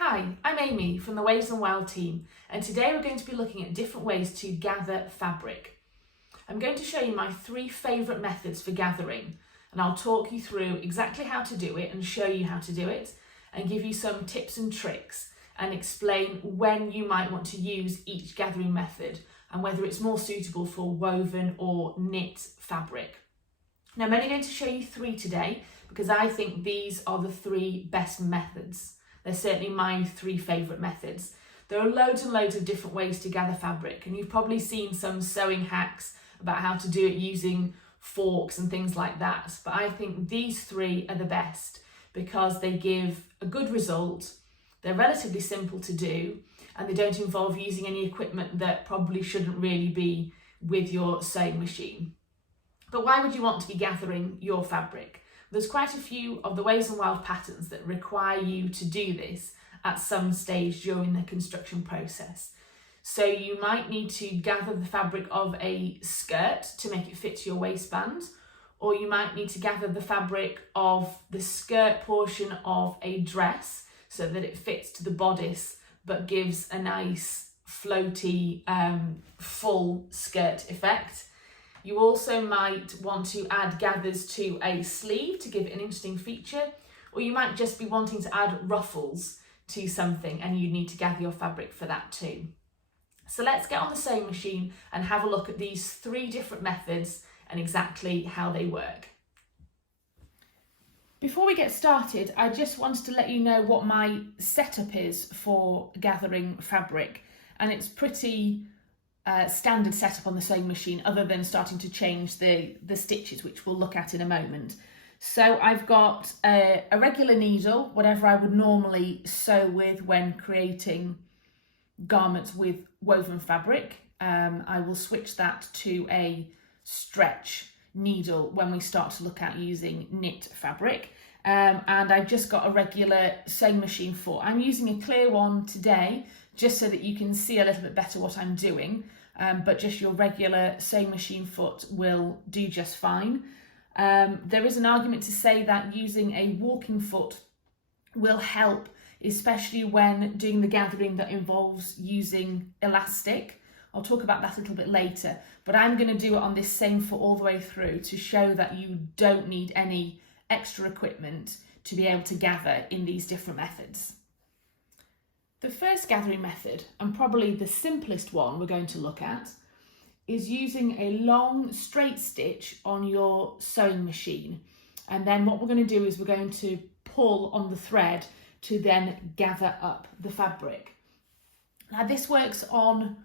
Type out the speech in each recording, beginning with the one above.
Hi, I'm Amy from the Waves and Wild team, and today we're going to be looking at different ways to gather fabric. I'm going to show you my 3 favourite methods for gathering, and I'll talk you through exactly how to do it and show you how to do it, and give you some tips and tricks and explain when you might want to use each gathering method and whether it's more suitable for woven or knit fabric. Now, I'm only going to show you 3 today because I think these are the 3 best methods. They're certainly my 3 favourite methods. There are loads and loads of different ways to gather fabric, and you've probably seen some sewing hacks about how to do it using forks and things like that. But I think these 3 are the best because they give a good result, they're relatively simple to do, and they don't involve using any equipment that probably shouldn't really be with your sewing machine. But why would you want to be gathering your fabric? There's quite a few of the Waves and Wild patterns that require you to do this at some stage during the construction process. So you might need to gather the fabric of a skirt to make it fit to your waistband, or you might need to gather the fabric of the skirt portion of a dress so that it fits to the bodice but gives a nice floaty full skirt effect. You also might want to add gathers to a sleeve to give it an interesting feature, or you might just be wanting to add ruffles to something and you need to gather your fabric for that too. So let's get on the sewing machine and have a look at these 3 different methods and exactly how they work. Before we get started, I just wanted to let you know what my setup is for gathering fabric, and it's pretty standard setup on the sewing machine, other than starting to change the stitches, which we'll look at in a moment. So I've got a regular needle, whatever I would normally sew with when creating garments with woven fabric. I will switch that to a stretch needle when we start to look at using knit fabric. And I've just got a regular sewing machine foot. I'm using a clear one today just so that you can see a little bit better what I'm doing. But just your regular sewing machine foot will do just fine. There is an argument to say that using a walking foot will help, especially when doing the gathering that involves using elastic. I'll talk about that a little bit later, but I'm going to do it on this same foot all the way through to show that you don't need any extra equipment to be able to gather in these different methods. The first gathering method, and probably the simplest one we're going to look at, is using a long straight stitch on your sewing machine. And then what we're going to do is we're going to pull on the thread to then gather up the fabric. Now this works on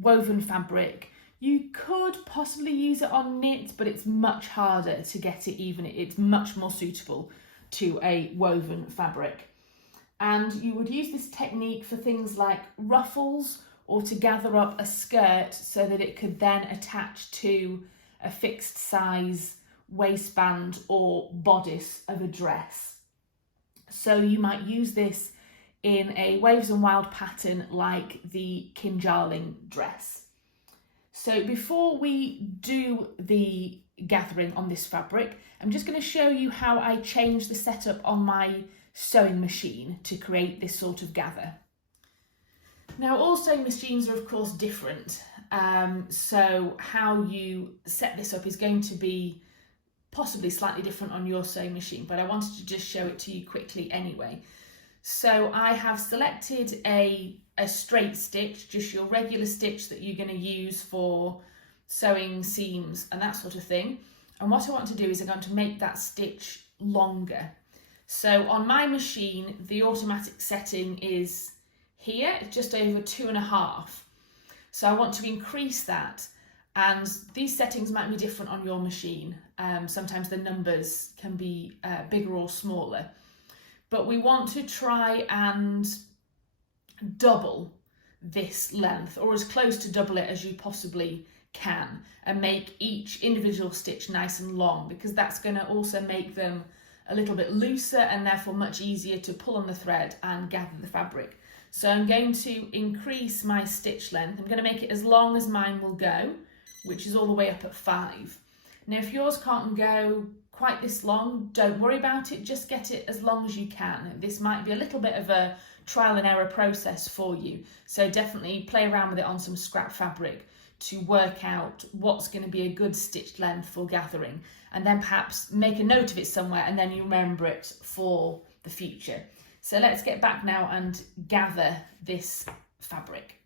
woven fabric. You could possibly use it on knit, but it's much harder to get it even. It's much more suitable to a woven fabric. And you would use this technique for things like ruffles or to gather up a skirt so that it could then attach to a fixed size waistband or bodice of a dress. So you might use this in a Waves and Wild pattern like the kinjarling dress. So before we do the gathering on this fabric, I'm just going to show you how I change the setup on my sewing machine to create this sort of gather. Now all sewing machines are of course different, so how you set this up is going to be possibly slightly different on your sewing machine, but I wanted to just show it to you quickly anyway. So I have selected a straight stitch, just your regular stitch that you're going to use for sewing seams and that sort of thing, and what I want to do is I'm going to make that stitch longer. So on my machine, the automatic setting is here, it's just over 2.5. So I want to increase that, and these settings might be different on your machine. Sometimes the numbers can be bigger or smaller, but we want to try and double this length, or as close to double it as you possibly can, and make each individual stitch nice and long, because that's going to also make them a little bit looser and therefore much easier to pull on the thread and gather the fabric. So I'm going to increase my stitch length. I'm going to make it as long as mine will go, which is all the way up at 5. Now if yours can't go quite this long, don't worry about it, just get it as long as you can. This might be a little bit of a trial and error process for you, so definitely play around with it on some scrap fabric to work out what's going to be a good stitch length for gathering, and then perhaps make a note of it somewhere and then you remember it for the future. So let's get back now and gather this fabric.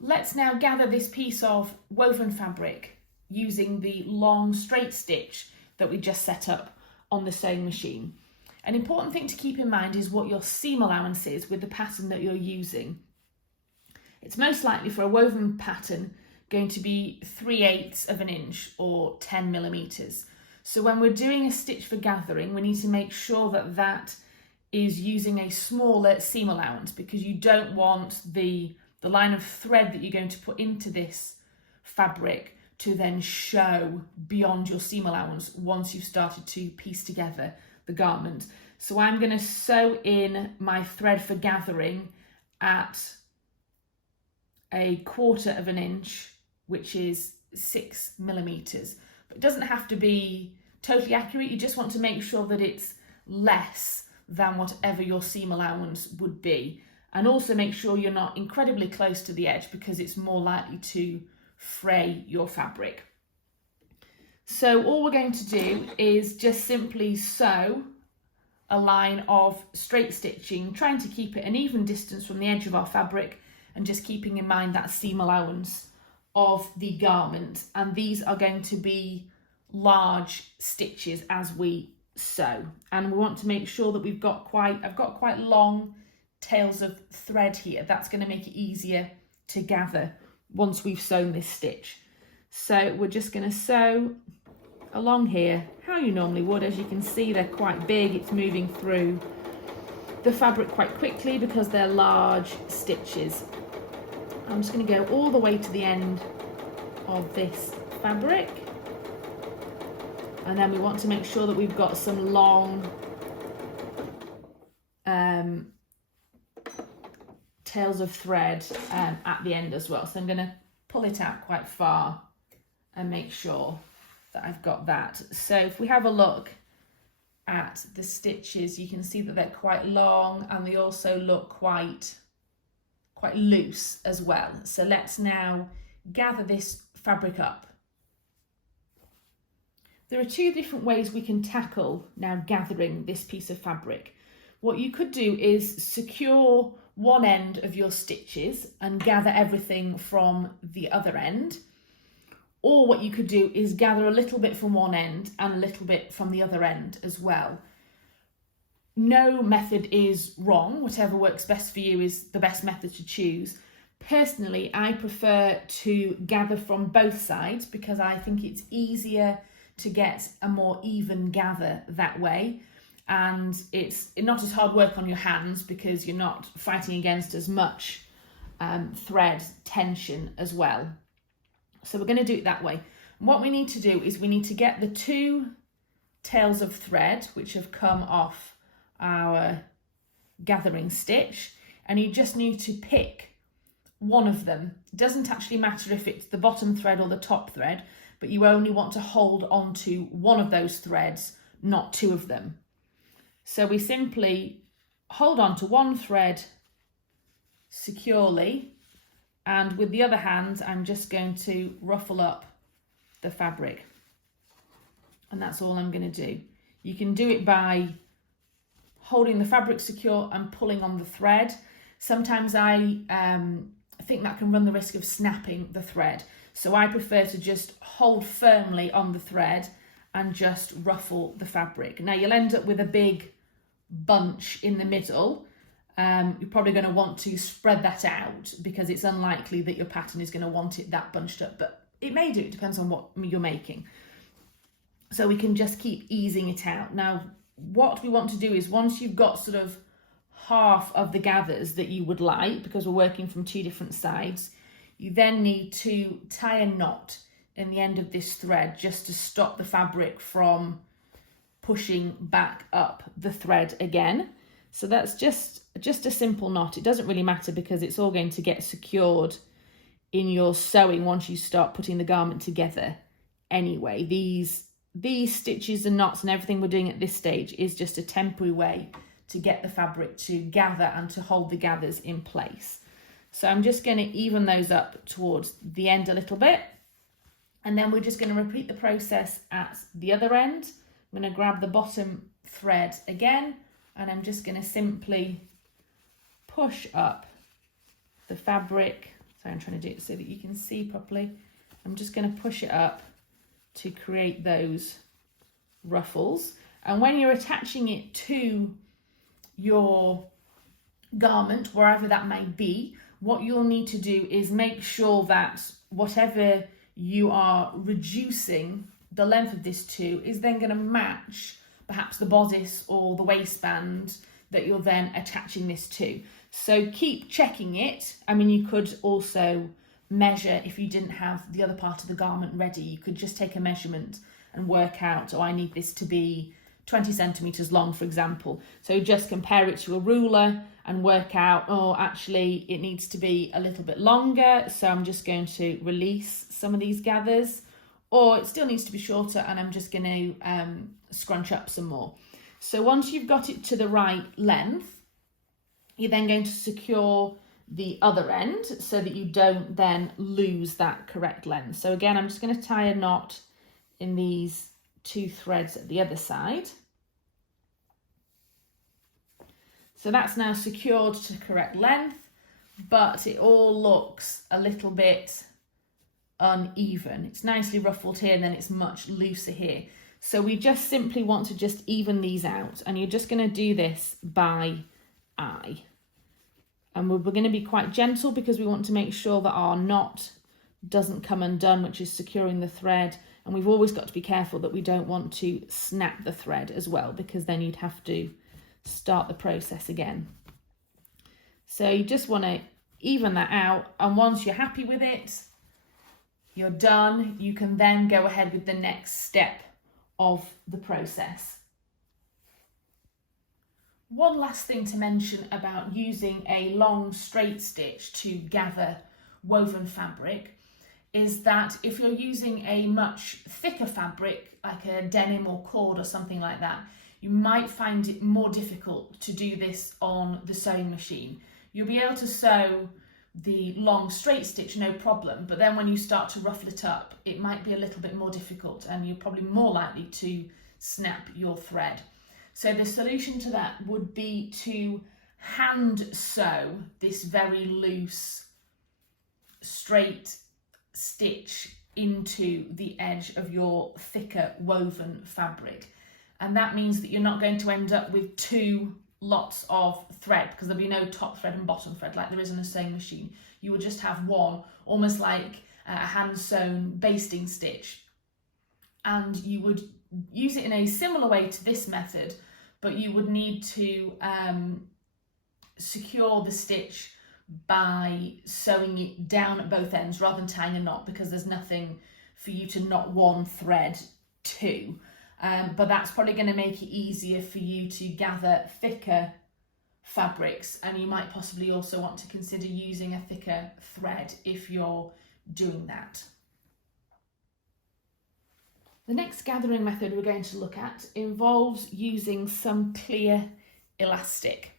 Let's now gather this piece of woven fabric using the long straight stitch that we just set up on the sewing machine. An important thing to keep in mind is what your seam allowance is with the pattern that you're using. It's most likely for a woven pattern going to be 3/8 of an inch or 10 millimeters. So when we're doing a stitch for gathering, we need to make sure that that is using a smaller seam allowance, because you don't want the line of thread that you're going to put into this fabric to then show beyond your seam allowance once you've started to piece together the garment. So I'm going to sew in my thread for gathering at 1/4 of an inch, which is 6 millimeters. But it doesn't have to be totally accurate. You just want to make sure that it's less than whatever your seam allowance would be. And also make sure you're not incredibly close to the edge, because it's more likely to fray your fabric. So all we're going to do is just simply sew a line of straight stitching, trying to keep it an even distance from the edge of our fabric and just keeping in mind that seam allowance of the garment. And these are going to be large stitches as we sew, and we want to make sure that I've got quite long tails of thread here. That's going to make it easier to gather once we've sewn this stitch. So we're just going to sew along here how you normally would. As you can see, they're quite big. It's moving through the fabric quite quickly because they're large stitches. I'm just going to go all the way to the end of this fabric, and then we want to make sure that we've got some long tails of thread at the end as well. So I'm going to pull it out quite far and make sure that I've got that. So if we have a look at the stitches, you can see that they're quite long, and they also look quite loose as well. So let's now gather this fabric up. There are two different ways we can tackle now gathering this piece of fabric. What you could do is secure one end of your stitches and gather everything from the other end. Or what you could do is gather a little bit from one end and a little bit from the other end as well. No method is wrong. Whatever works best for you is the best method to choose. Personally, I prefer to gather from both sides because I think it's easier to get a more even gather that way. And it's not as hard work on your hands because you're not fighting against as much thread tension as well. So we're going to do it that way. And what we need to do is we need to get the two tails of thread which have come off our gathering stitch, and you just need to pick one of them. It doesn't actually matter if it's the bottom thread or the top thread, but you only want to hold on to one of those threads, not two of them. So we simply hold on to one thread securely, and with the other hand, I'm just going to ruffle up the fabric. And that's all I'm going to do. You can do it by holding the fabric secure and pulling on the thread. Sometimes I think that can run the risk of snapping the thread. So I prefer to just hold firmly on the thread and just ruffle the fabric. Now you'll end up with a big bunch in the middle. You're probably going to want to spread that out because it's unlikely that your pattern is going to want it that bunched up, but it may do. It depends on what you're making. So we can just keep easing it out. Now, what we want to do is once you've got sort of half of the gathers that you would like, because we're working from two different sides, you then need to tie a knot in the end of this thread just to stop the fabric from pushing back up the thread again. So that's just a simple knot. It doesn't really matter because it's all going to get secured in your sewing once you start putting the garment together anyway. these stitches and knots and everything we're doing at this stage is just a temporary way to get the fabric to gather and to hold the gathers in place. So I'm just going to even those up towards the end a little bit. And then we're just going to repeat the process at the other end. I'm going to grab the bottom thread again, and I'm just going to simply push up the fabric. So I'm trying to do it so that you can see properly. I'm just going to push it up to create those ruffles. And when you're attaching it to your garment, wherever that may be, what you'll need to do is make sure that whatever you are reducing the length of this to is then going to match perhaps the bodice or the waistband that you're then attaching this to. So keep checking it. I mean, you could also measure if you didn't have the other part of the garment ready. You could just take a measurement and work out, oh, I need this to be 20 centimeters long, for example. So just compare it to a ruler and work out, oh, actually it needs to be a little bit longer. So I'm just going to release some of these gathers, or it still needs to be shorter and I'm just going to scrunch up some more. So once you've got it to the right length, you're then going to secure the other end so that you don't then lose that correct length. So again, I'm just going to tie a knot in these two threads at the other side. So that's now secured to the correct length, but it all looks a little bit uneven. It's nicely ruffled here and then it's much looser here. So we just simply want to just even these out, and you're just going to do this by eye. And we're going to be quite gentle because we want to make sure that our knot doesn't come undone, which is securing the thread. And we've always got to be careful that we don't want to snap the thread as well, because then you'd have to start the process again. So you just want to even that out, and once you're happy with it, you're done. You can then go ahead with the next step of the process. One last thing to mention about using a long straight stitch to gather woven fabric is that if you're using a much thicker fabric, like a denim or cord or something like that, you might find it more difficult to do this on the sewing machine. You'll be able to sew the long straight stitch no problem, but then when you start to ruffle it up, it might be a little bit more difficult and you're probably more likely to snap your thread. So the solution to that would be to hand sew this very loose straight stitch into the edge of your thicker woven fabric. And that means that you're not going to end up with two lots of thread, because there'll be no top thread and bottom thread like there is on a sewing machine. You will just have one, almost like a hand sewn basting stitch. And you would use it in a similar way to this method, but you would need to secure the stitch by sewing it down at both ends rather than tying a knot, because there's nothing for you to knot one thread to. But that's probably going to make it easier for you to gather thicker fabrics, and you might possibly also want to consider using a thicker thread if you're doing that. The next gathering method we're going to look at involves using some clear elastic.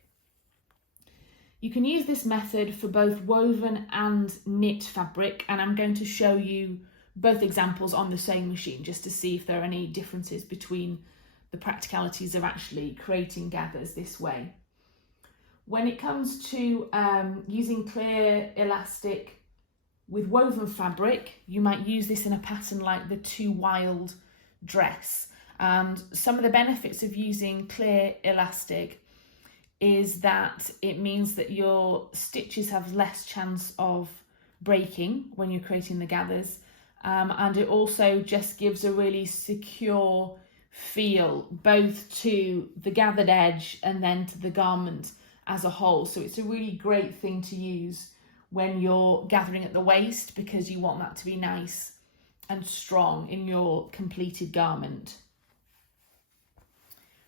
You can use this method for both woven and knit fabric, and I'm going to show you both examples on the sewing machine just to see if there are any differences between the practicalities of actually creating gathers this way. When it comes to using clear elastic with woven fabric, you might use this in a pattern like the Too Wild dress. And some of the benefits of using clear elastic is that it means that your stitches have less chance of breaking when you're creating the gathers. And it also just gives a really secure feel both to the gathered edge and then to the garment as a whole. So it's a really great thing to use when you're gathering at the waist, because you want that to be nice and strong in your completed garment.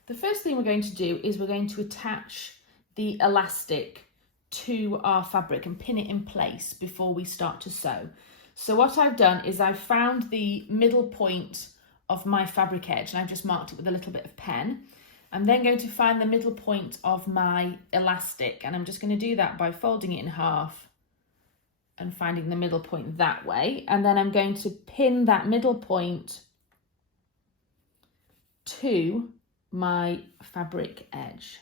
The first thing we're going to do is we're going to attach the elastic to our fabric and pin it in place before we start to sew. So what I've done is I've found the middle point of my fabric edge, and I've just marked it with a little bit of pen. I'm then going to find the middle point of my elastic, and I'm just going to do that by folding it in half and finding the middle point that way. And then I'm going to pin that middle point to my fabric edge.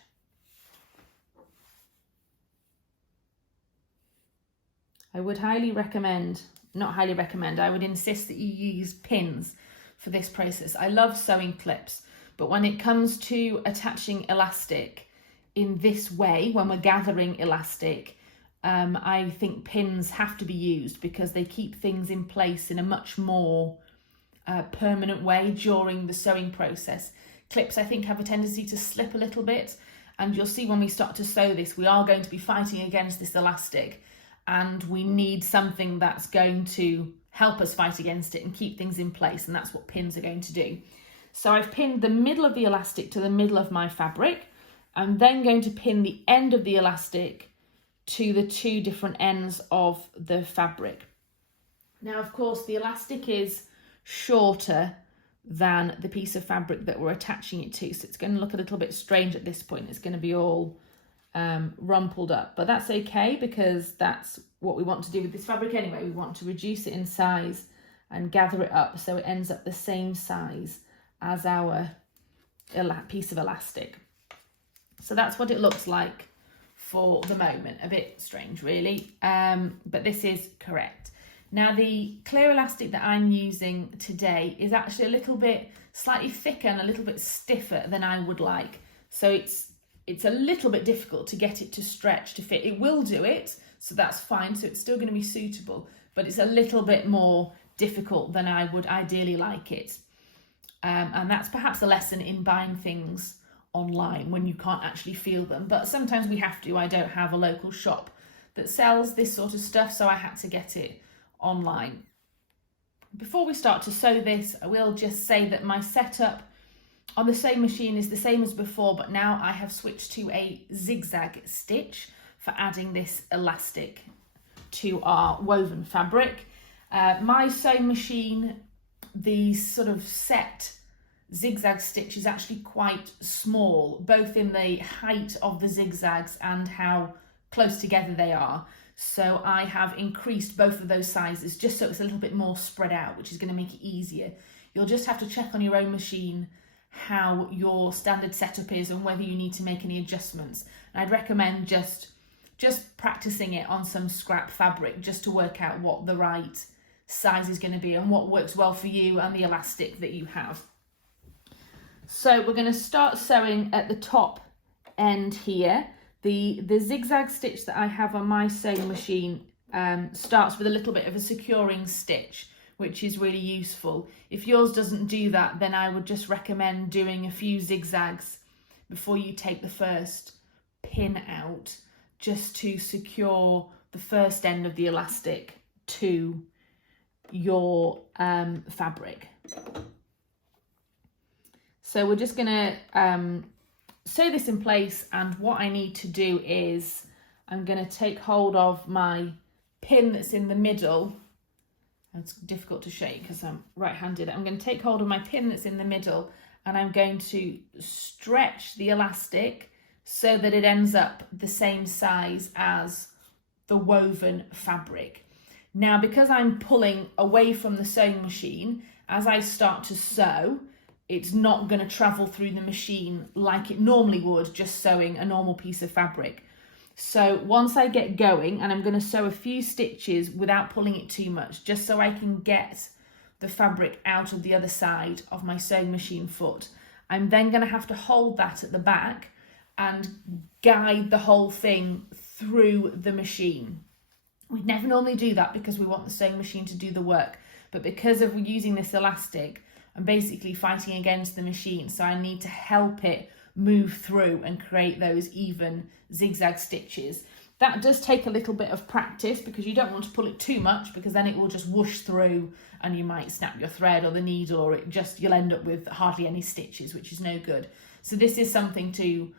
I would highly recommend, not highly recommend, I would insist that you use pins for this process. I love sewing clips, but when it comes to attaching elastic in this way, when we're gathering elastic, I think pins have to be used because they keep things in place in a much more permanent way during the sewing process. Clips, I think, have a tendency to slip a little bit, and you'll see when we start to sew this, we are going to be fighting against this elastic, and we need something that's going to help us fight against it and keep things in place, and that's what pins are going to do. So I've pinned the middle of the elastic to the middle of my fabric. I'm then going to pin the end of the elastic to the two different ends of the fabric. Now, of course, the elastic is shorter than the piece of fabric that we're attaching it to, so it's going to look a little bit strange at this point. It's going to be all rumpled up, but that's okay because that's what we want to do with this fabric anyway. We want to reduce it in size and gather it up so it ends up the same size as our piece of elastic. So that's what it looks like for the moment. A bit strange really, but this is correct. Now, the clear elastic that I'm using today is actually a little bit slightly thicker and a little bit stiffer than I would like. So it's a little bit difficult to get it to stretch to fit. It will do it, so that's fine. So it's still going to be suitable, but it's a little bit more difficult than I would ideally like it. And that's perhaps a lesson in buying things online when you can't actually feel them. But sometimes we have to. I don't have a local shop that sells this sort of stuff, so I had to get it online. Before we start to sew this, I will just say that my setup on the sewing machine is the same as before, but now I have switched to a zigzag stitch for adding this elastic to our woven fabric. My sewing machine, the sort of set zigzag stitch is actually quite small, both in the height of the zigzags and how close together they are. So I have increased both of those sizes just so it's a little bit more spread out, which is going to make it easier. You'll just have to check on your own machine how your standard setup is and whether you need to make any adjustments. And I'd recommend just practicing it on some scrap fabric just to work out what the right size is going to be and what works well for you and the elastic that you have. So we're going to start sewing at the top end here. The zigzag stitch that I have on my sewing machine starts with a little bit of a securing stitch, which is really useful. If yours doesn't do that, then I would just recommend doing a few zigzags before you take the first pin out, just to secure the first end of the elastic to your fabric. So we're just going to sew this in place, and what I need to do is I'm going to take hold of my pin that's in the middle. It's difficult to show you because I'm right-handed. I'm going to take hold of my pin that's in the middle, and I'm going to stretch the elastic so that it ends up the same size as the woven fabric. Now, because I'm pulling away from the sewing machine, as I start to sew, it's not going to travel through the machine like it normally would just sewing a normal piece of fabric. So once I get going, and I'm going to sew a few stitches without pulling it too much, just so I can get the fabric out of the other side of my sewing machine foot, I'm then going to have to hold that at the back and guide the whole thing through the machine. We'd never normally do that because we want the sewing machine to do the work, but because of using this elastic, I'm basically fighting against the machine, so I need to help it move through and create those even zigzag stitches. That does take a little bit of practice because you don't want to pull it too much, because then it will just whoosh through and you might snap your thread or the needle, or you'll end up with hardly any stitches, which is no good. So this is something to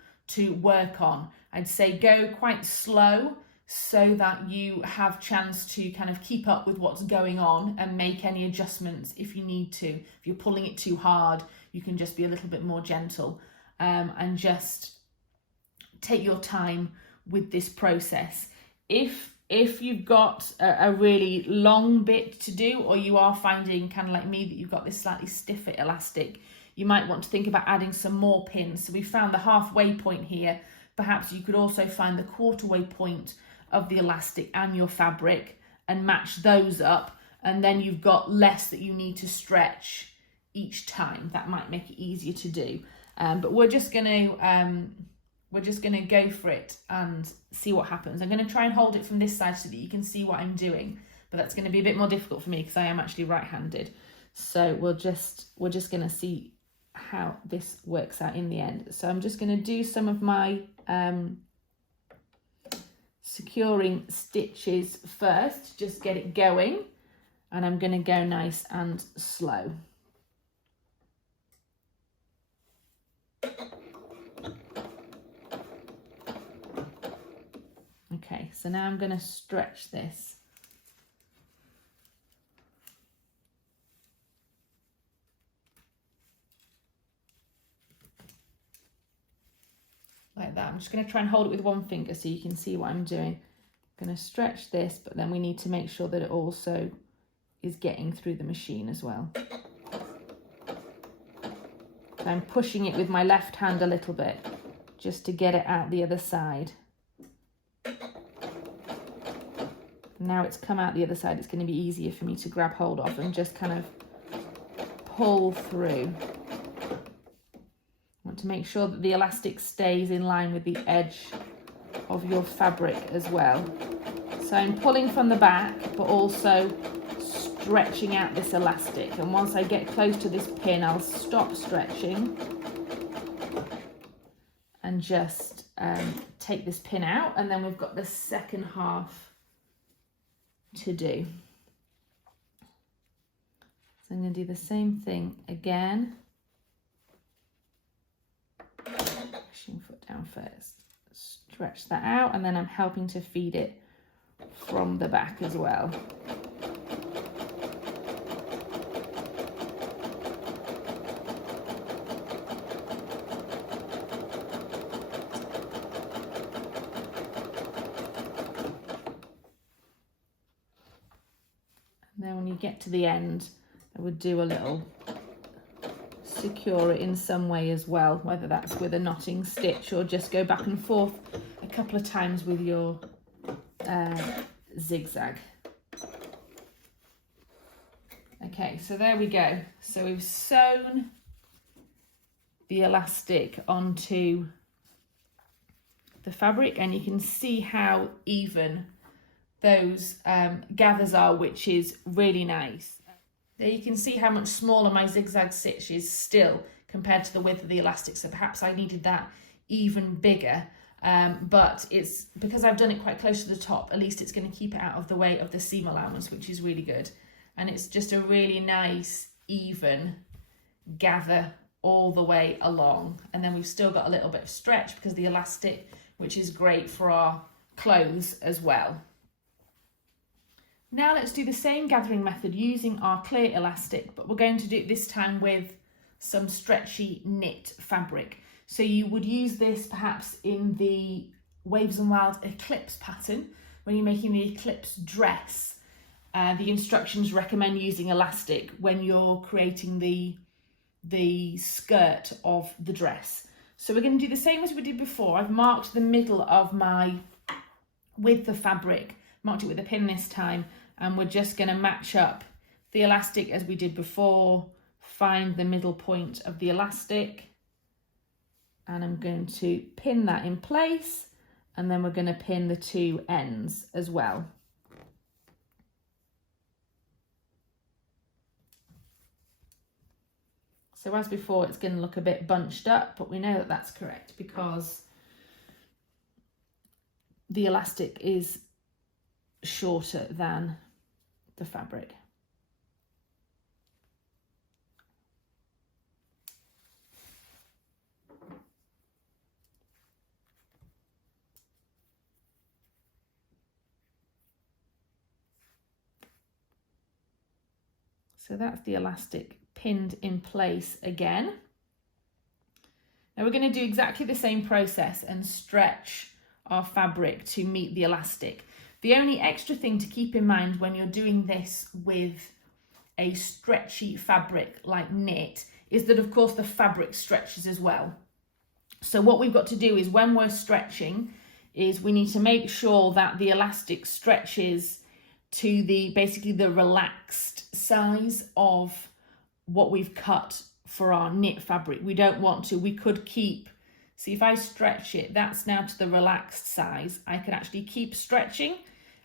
work on. I'd say go quite slow so that you have chance to kind of keep up with what's going on and make any adjustments if you need to. If you're pulling it too hard, you can just be a little bit more gentle, and just take your time with this process. If you've got a really long bit to do, or you are finding, kind of like me, that you've got this slightly stiffer elastic, you might want to think about adding some more pins. So we found the halfway point here. Perhaps you could also find the quarter-way point of the elastic and your fabric and match those up, and then you've got less that you need to stretch each time. That might make it easier to do. But we're just gonna go for it and see what happens. I'm gonna try and hold it from this side so that you can see what I'm doing, but that's gonna be a bit more difficult for me because I am actually right-handed. So we're just gonna see how this works out in the end. So I'm just gonna do some of my securing stitches first, just get it going, and I'm gonna go nice and slow. Okay, so now I'm going to stretch this. Like that. I'm just going to try and hold it with one finger so you can see what I'm doing. I'm going to stretch this, but then we need to make sure that it also is getting through the machine as well. So I'm pushing it with my left hand a little bit just to get it out the other side. Now it's come out the other side, it's going to be easier for me to grab hold of and just kind of pull through. I want to make sure that the elastic stays in line with the edge of your fabric as well. So I'm pulling from the back, but also stretching out this elastic. And once I get close to this pin, I'll stop stretching and just take this pin out. And then we've got the second half to do. So I'm going to do the same thing again. Pushing foot down first. Stretch that out, and then I'm helping to feed it from the back as well. Then when you get to the end, I would do a little secure it in some way as well, whether that's with a knotting stitch or just go back and forth a couple of times with your zigzag. Okay, so there we go. So we've sewn the elastic onto the fabric, and you can see how even those gathers are, which is really nice. There you can see how much smaller my zigzag stitch is still compared to the width of the elastic, so perhaps I needed that even bigger, but it's because I've done it quite close to the top, at least it's going to keep it out of the way of the seam allowance, which is really good. And it's just a really nice even gather all the way along, and then we've still got a little bit of stretch because of the elastic, which is great for our clothes as well. Now let's do the same gathering method using our clear elastic, but we're going to do it this time with some stretchy knit fabric. So you would use this perhaps in the Waves and Wild eclipse pattern when you're making the eclipse dress. The instructions recommend using elastic when you're creating the skirt of the dress. So we're going to do the same as we did before. I've marked the middle of my width of fabric, marked it with a pin this time, and we're just going to match up the elastic as we did before, find the middle point of the elastic, and I'm going to pin that in place, and then we're going to pin the two ends as well. So as before, it's going to look a bit bunched up, but we know that that's correct because the elastic is shorter than the fabric. So that's the elastic pinned in place again. Now we're going to do exactly the same process and stretch our fabric to meet the elastic. The only extra thing to keep in mind when you're doing this with a stretchy fabric like knit is that of course the fabric stretches as well. So what we've got to do is when we're stretching is we need to make sure that the elastic stretches to basically the relaxed size of what we've cut for our knit fabric. We don't want to, we could keep, see if I stretch it, that's now to the relaxed size. I could actually keep stretching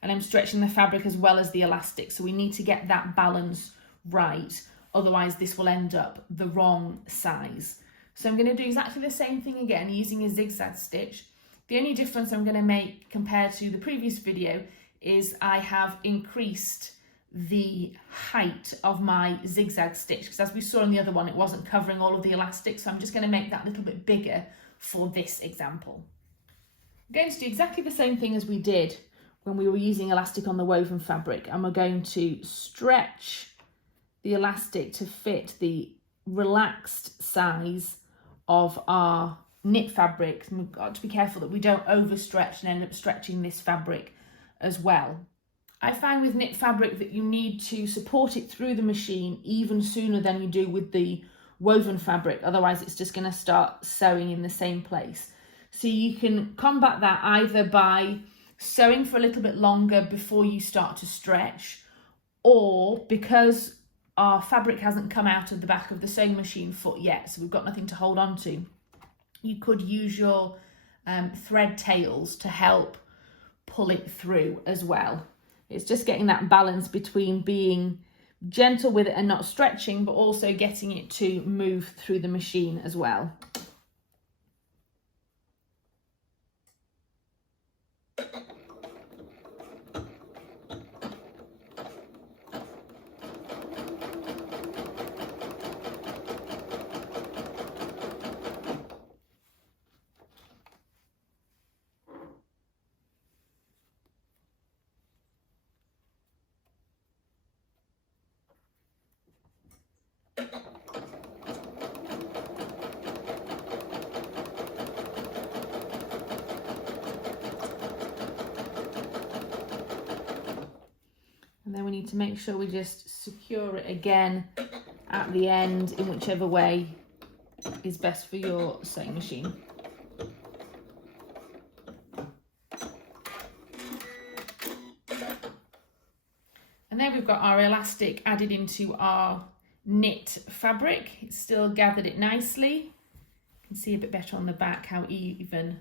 and I'm stretching the fabric as well as the elastic. So we need to get that balance right. Otherwise this will end up the wrong size. So I'm going to do exactly the same thing again using a zigzag stitch. The only difference I'm going to make compared to the previous video is I have increased the height of my zigzag stitch because as we saw in the other one it wasn't covering all of the elastic, so I'm just going to make that a little bit bigger for this example. I'm going to do exactly the same thing as we did when we were using elastic on the woven fabric, and we're going to stretch the elastic to fit the relaxed size of our knit fabric. And we've got to be careful that we don't overstretch and end up stretching this fabric as well. I find with knit fabric that you need to support it through the machine even sooner than you do with the woven fabric, otherwise it's just going to start sewing in the same place. So you can combat that either by sewing for a little bit longer before you start to stretch, or because our fabric hasn't come out of the back of the sewing machine foot yet, so we've got nothing to hold on to, you could use your thread tails to help pull it through as well. It's just getting that balance between being gentle with it and not stretching, but also getting it to move through the machine as well. And then we need to make sure we just secure it again at the end in whichever way is best for your sewing machine. And then we've got our elastic added into our knit fabric. It's still gathered it nicely. You can see a bit better on the back how even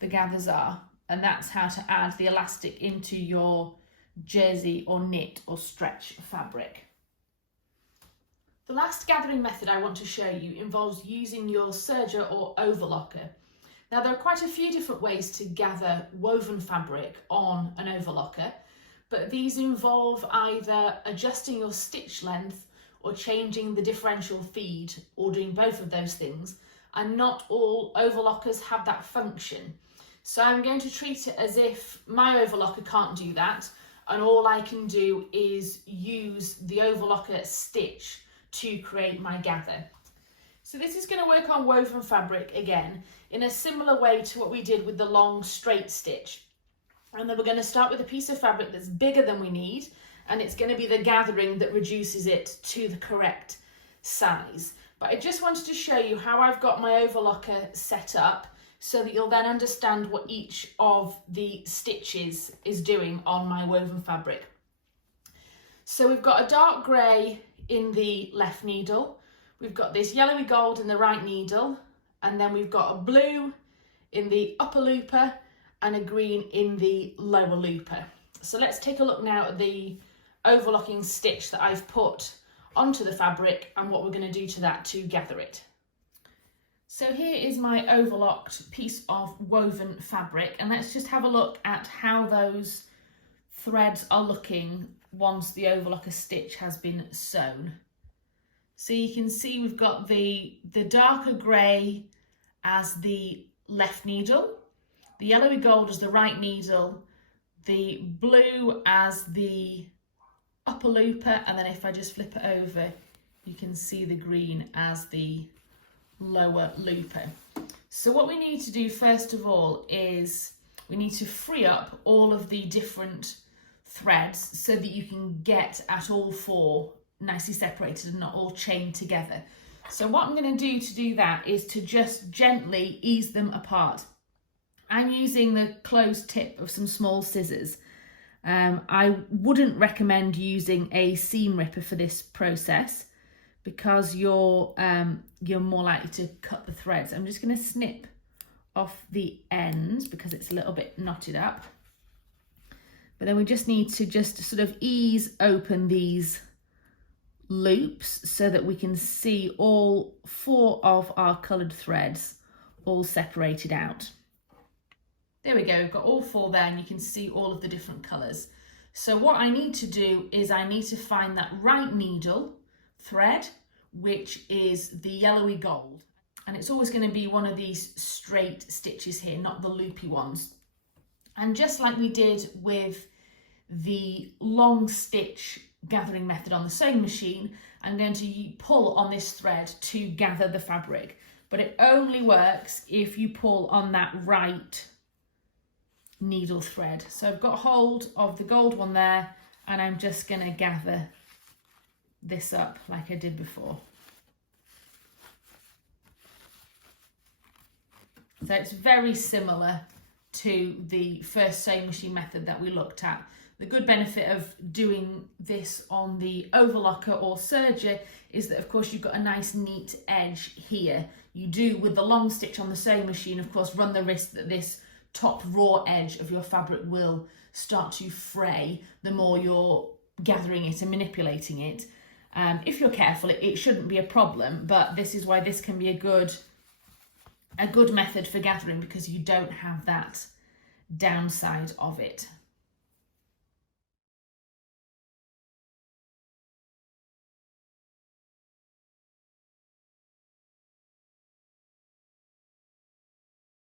the gathers are. And that's how to add the elastic into your jersey or knit or stretch fabric. The last gathering method I want to show you involves using your serger or overlocker. Now there are quite a few different ways to gather woven fabric on an overlocker, but these involve either adjusting your stitch length or changing the differential feed, or doing both of those things, and not all overlockers have that function. So I'm going to treat it as if my overlocker can't do that, and all I can do is use the overlocker stitch to create my gather. So this is going to work on woven fabric again in a similar way to what we did with the long straight stitch. And then we're going to start with a piece of fabric that's bigger than we need, and it's going to be the gathering that reduces it to the correct size. But I just wanted to show you how I've got my overlocker set up, so that you'll then understand what each of the stitches is doing on my woven fabric. So we've got a dark grey in the left needle, we've got this yellowy gold in the right needle, and then we've got a blue in the upper looper and a green in the lower looper. So let's take a look now at the overlocking stitch that I've put onto the fabric and what we're going to do to that to gather it. So here is my overlocked piece of woven fabric, and let's just have a look at how those threads are looking once the overlocker stitch has been sewn. So you can see we've got the darker grey as the left needle, the yellowy gold as the right needle, the blue as the upper looper, and then if I just flip it over, you can see the green as the lower looper. So what we need to do first of all is we need to free up all of the different threads so that you can get at all four nicely separated and not all chained together. So what I'm going to do that is to just gently ease them apart. I'm using the closed tip of some small scissors. I wouldn't recommend using a seam ripper for this process because you're more likely to cut the threads. I'm just going to snip off the ends because it's a little bit knotted up. But then we just need to just sort of ease open these loops so that we can see all four of our coloured threads all separated out. There we go, we've got all four there and you can see all of the different colours. So what I need to do is I need to find that right needle thread, which is the yellowy gold. And it's always going to be one of these straight stitches here, not the loopy ones. And just like we did with the long stitch gathering method on the sewing machine, I'm going to pull on this thread to gather the fabric. But it only works if you pull on that right needle thread. So I've got hold of the gold one there and I'm just going to gather this up like I did before. So it's very similar to the first sewing machine method that we looked at. The good benefit of doing this on the Overlocker or Serger is that of course you've got a nice neat edge here. You do with the long stitch on the sewing machine of course run the risk that this top raw edge of your fabric will start to fray the more you're gathering it and manipulating it. If you're careful it shouldn't be a problem, but this is why this can be a good method for gathering because you don't have that downside of it.